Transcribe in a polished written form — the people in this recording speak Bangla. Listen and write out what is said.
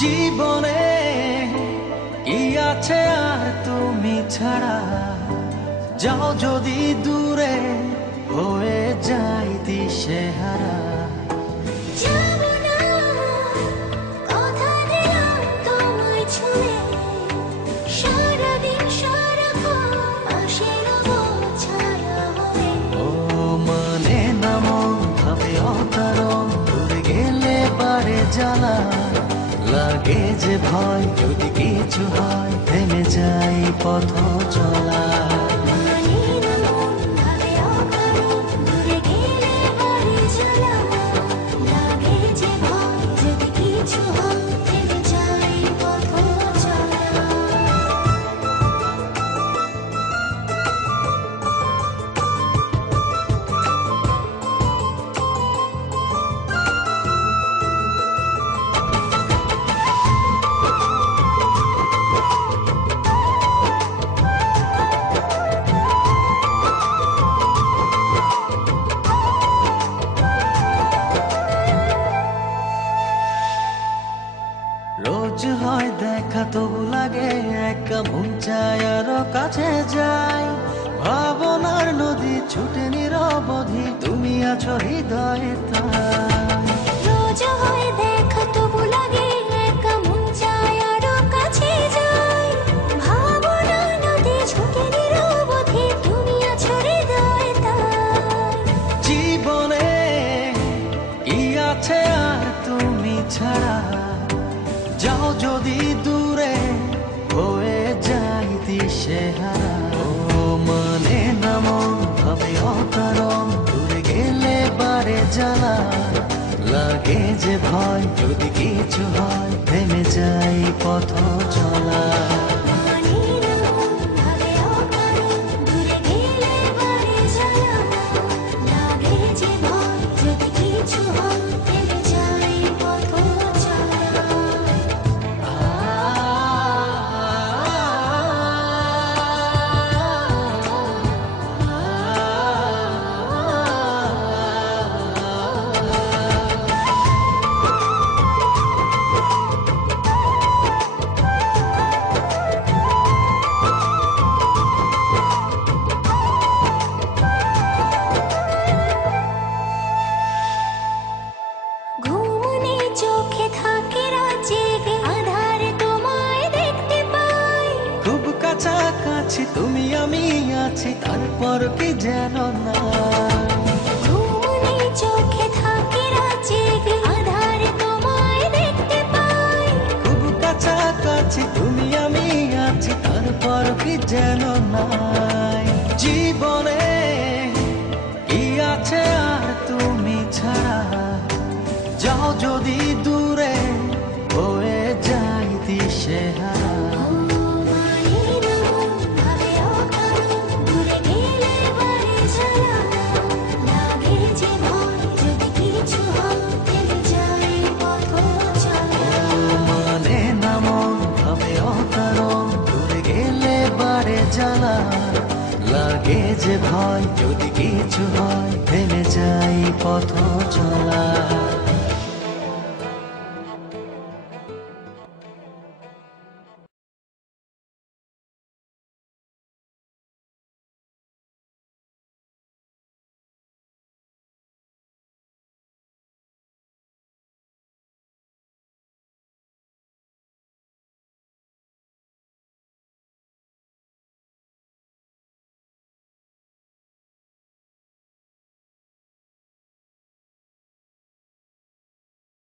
জীবনে কি আছে আর তুমি ছাড়া, যাও যদি দূরে হয়ে যাই দিশেহারা। ও মানে না মন ভাবে অকারণ, দূরে গেলে বারে জ্বালা লাগে যে ভয়, যদি কিছু হয় থেমে যাই পথ চলা। রোজ হয় দেখা তবু লাগে একা, মন চায় আরো কাছে যাই। ভাবনার নদী ছুটে নিরবধি, তুমি আছো হৃদয়ে তাই। রোজ হয় দেখা তবু লাগে একা, মন চায় আরো কাছে যাই। ভাবনার নদী ছুটে নিরবধি, তুমি আছো হৃদয়ে তাই। জীবনে কি আছে আর তুমি ছাড়া, যাও যদি দূরে হয়ে যাই দিশেহারা। ও মানে না মন ভাবে অকারণ, দূরে গেলে বারে জ্বালা লাগে যে ভয়, যদি কিছু হয় থেমে যাই পথ চলা। কাছাকাছি তুমি আমি আছি, তারপর কি যেন না। চোখে থাকে জেগে, আধারে তোমায় দেখতে পাই। খুব কাছাকাছি তুমি আমি আছি, তারপর কি যেন নাই। জীবনে কি আছে আর তুমি ছাড়া, যাও যদি দূরে হয়ে যাই দিশেহারা। জ্বালা লাগে যে ভয়, যদি কিছু হয় থেমে যাই পথ চলা।